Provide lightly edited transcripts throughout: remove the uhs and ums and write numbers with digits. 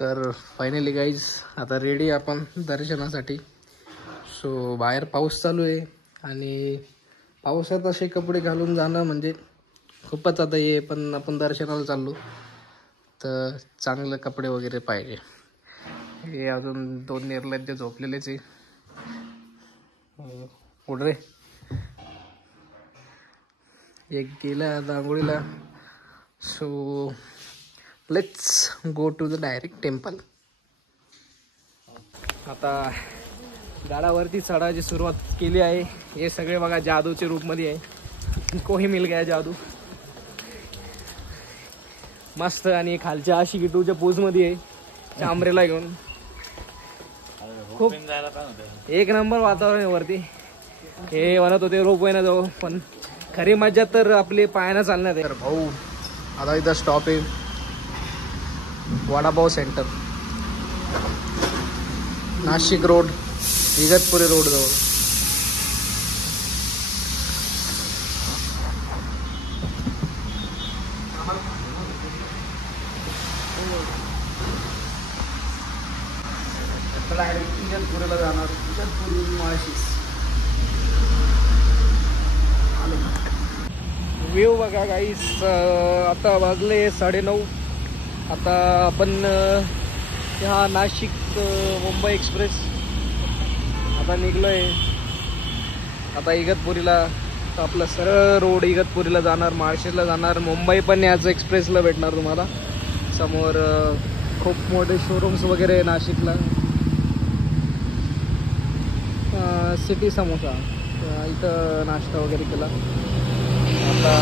तर finally guys आता ready आपण दर्शनासाठी. सो बाहेर पाऊस चालू आहे आणि पावसात असे कपडे घालून जाणं म्हणजे खूपच आता हे, पण आपण दर्शनाला चाललो तर चांगले कपडे वगैरे पाहिजे. हे अजून 2 निर्लज्ज झोपलेलेच आहे. उठ रे. एक गेला आंघोळीला. So let's go to the direct temple. आता गडावरती चढायची सुरुवात केली आहे. हे सगळे बघा जादूच्या रूपमध्ये आहे. कोही मिल गया जादू. मस्त. आणि खालच्या अशी गिटूच्या पोजमध्ये आहे चांबरेला घेऊन. खूप एक नंबर वातावरण आहे वरती. हे म्हणत होते रोपवे ना जाऊ, पण खरी मजा तर आपली पायानं चालण्यात आहे. भाऊ आता इथं स्टॉप आहे vada pav centre, Nashik road, Igatpuri road जवळ. इगतपुरीला जाणार. इगतपुरी माळशीस. व्ह्यू बघा गाईस. आता वाजले 9:30. आता आपण हा नाशिक मुंबई एक्सप्रेस आता निघलोय. आता इगतपुरीला आपला सरळ रोड इगतपुरीला जाणार, माळशेजला जाणार. मुंबई पण याच एक्सप्रेसला भेटणार तुम्हाला. समोर खूप मोठे शोरूम्स वगैरे आहे नाशिकला. सिटी समोसा इथं नाश्ता वगैरे केला. आता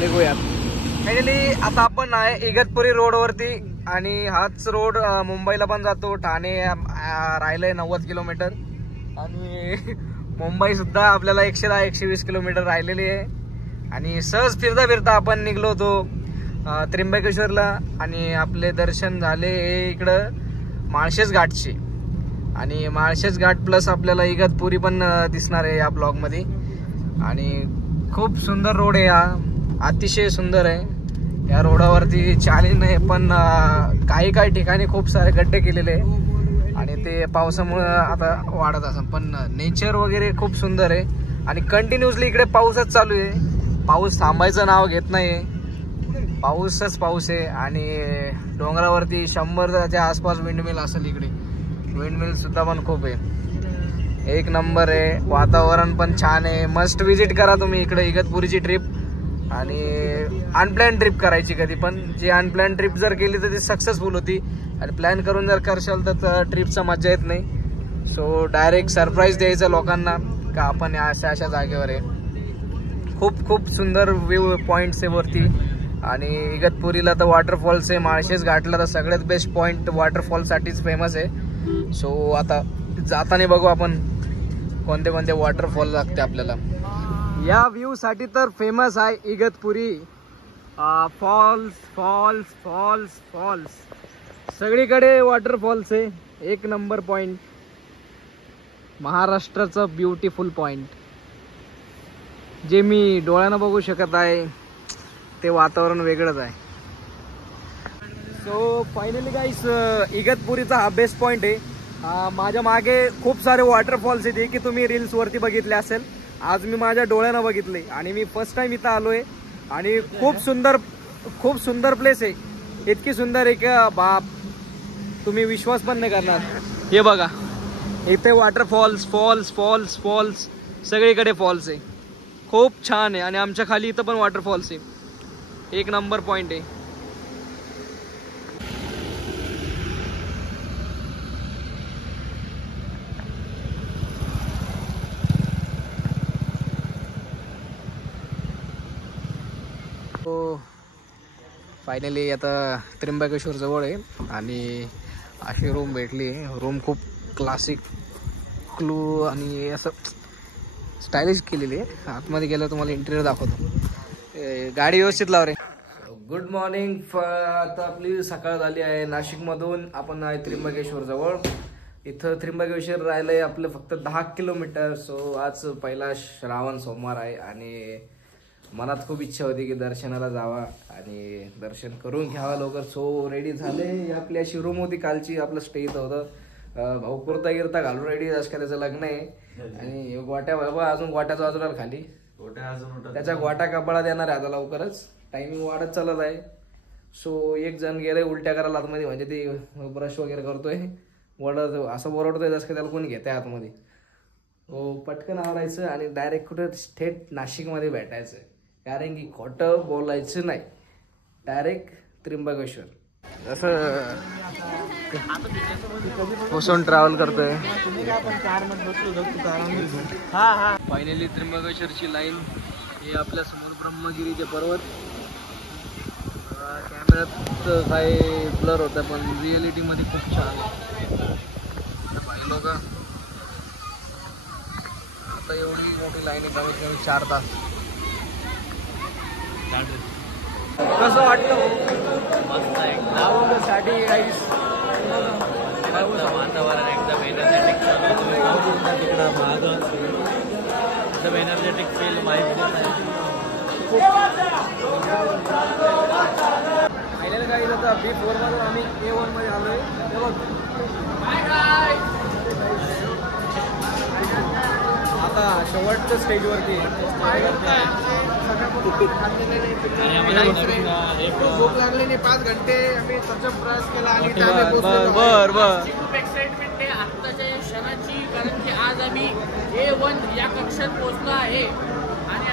निघूयात. फायनली आता आपण आहे इगतपुरी रोडवरती आणि हाच रोड मुंबईला पण जातो. ठाणे राहिलंय 90 किलोमीटर आणि मुंबई सुद्धा आपल्याला 110-120 किलोमीटर राहिलेली आहे. आणि सहज फिरता फिरता आपण निघलो होतो त्र्यंबकेश्वरला आणि आपले दर्शन झाले हे इकडं माळशेज घाटचे. आणि माळशेज घाट प्लस आपल्याला इगतपुरी पण दिसणार आहे या ब्लॉगमध्ये. आणि खूप सुंदर रोड आहे हा, अतिशय सुंदर आहे. या रोडावरती चालीन आहे, पण काही काही ठिकाणी खूप सारे गड्डे केलेले आहे आणि ते पावसामुळे आता वाढत असं. पण नेचर वगैरे खूप सुंदर आहे आणि कंटिन्युअसली इकडे पाऊसच चालू आहे. पाऊस थांबायचं नाव घेत नाही. पाऊसच पाऊस आहे. आणि डोंगरावरती 100च्या आसपास विंडमिल असेल. इकडे विंडमिल सुद्धा पण खूप आहे. एक नंबर आहे. वातावरण पण छान आहे. मस्ट विजिट करा तुम्ही इकडे इगतपुरीची ट्रिप. आणि अनप्लॅन ट्रिप करायची कधी पण. जी अनप्लॅन ट्रिप जर केली तर ती सक्सेसफुल होती आणि प्लॅन करून जर करशाल तर ट्रिपचा मजा येत नाही. सो डायरेक्ट सरप्राईज द्यायचं लोकांना का आपण अशा अशा जागेवर आहे. खूप खूप सुंदर व्ह्यू पॉईंट्स आहे वरती. आणि इगतपुरीला तर वॉटरफॉल्स आहे. माळशेज घाटला तर सगळ्यात बेस्ट पॉईंट वॉटरफॉलसाठीच फेमस आहे. सो आता जाताना बघू आपण कोणते कोणते वॉटरफॉल लागते आपल्याला. या व्ह्यू साठी तर फेमस आहे Igatpuri. Falls falls falls falls सगळीकडे वॉटरफॉल्स आहे. एक नंबर पॉइंट. महाराष्ट्राचं ब्युटिफुल पॉइंट जे मी डोळ्यानं बघू शकत आहे. ते वातावरण वेगळंच आहे. सो फायनली गाईस इगतपुरीचा हा बेस्ट पॉइंट आहे. माझ्या मागे खूप सारे वॉटरफॉल्स आहेत की तुम्ही रील्स वरती बघितले असेल. आज मी माझ्या डोळ्यानं बघितले आणि मी फर्स्ट टाइम इथं आलोय. आणि खूप सुंदर प्लेस आहे. इतकी सुंदर आहे की बाप तुम्ही विश्वास पण नाही करणार. हे बघा इथे वॉटरफॉल्स फॉल्स फॉल्स फॉल्स सगळीकडे फॉल्स आहे. खूप छान आहे. आणि आमच्या खाली इथं पण वॉटरफॉल्स आहे. एक नंबर पॉइंट आहे. फायनली आता त्र्यंबकेश्वर जवळ आहे आणि अशी रूम भेटली. रूम खूप क्लासिक क्लू आणि असं स्टायलिश केलेली आहे. आतमध्ये गेलं तुम्हाला इंटिरियर दाखवतो. गाडी व्यवस्थित लाव रे. Good morning. आता आपली सकाळ झाली आहे. नाशिकमधून आपण आहे त्र्यंबकेश्वर जवळ. इथं त्र्यंबकेश्वर राहिलंय आपलं फक्त 10 किलोमीटर. सो आज पहिला श्रावण सोमवार आहे आणि मनात खूप इच्छा होती की दर्शनाला जावा आणि दर्शन करून घ्यावा लवकर. सो रेडी झाले. आपली अशी रूम होती कालची, आपलं स्टे इथं होतं. भाऊ कुर्ता गिरता घालून रेडी आज का त्याचं लग्न आहे. आणि गोट्या बाबा अजून गोट्याचा बाजूला खाली त्याच्या गोट्या कपाळा देणार आहे आता लवकरच. टायमिंग वाढत चालत आहे. सो एक जण गेले उलट्या करायला आतमध्ये, म्हणजे ते ब्रश वगैरे करतोय, वडत असं ओरडतोय जसं का त्याला कोणी घेतंय आतमध्ये. हो पटकन आवरायचं आणि डायरेक्ट कुठं थेट नाशिकमध्ये भेटायचं, कारण की खोटं बोलायचं नाही. डायरेक्ट त्र्यंबकेश्वर. जसं बसून ट्रॅव्हल करतोय. फायनली त्र्यंबकेश्वरची लाईन. हे आपल्या समोर ब्रह्मगिरीचे पर्वत. कॅमेऱ्यात काही ब्लर होता पण रिअलिटी मध्ये खूप छान भाई लोक. आता एवढी मोठी लाईन आहे, कमीत कमी 4 तास. कसं वाटलं साठी राईस? वातावरण एकदम एनर्जेटिक एकदम एनर्जेटिक फील वाईब. फायनल काही आता B4 मधून आम्ही A1 मध्ये आलोय. आता शेवटच्या स्टेजवरती झोप लागली नाही. 5 घंटे आम्ही सतत प्रवास केला आणि खूप एक्साइटमेंट आहे आत्ताच्या या क्षणाची, कारण की आज आम्ही A1 या कक्षात पोहोचलो आहे. आणि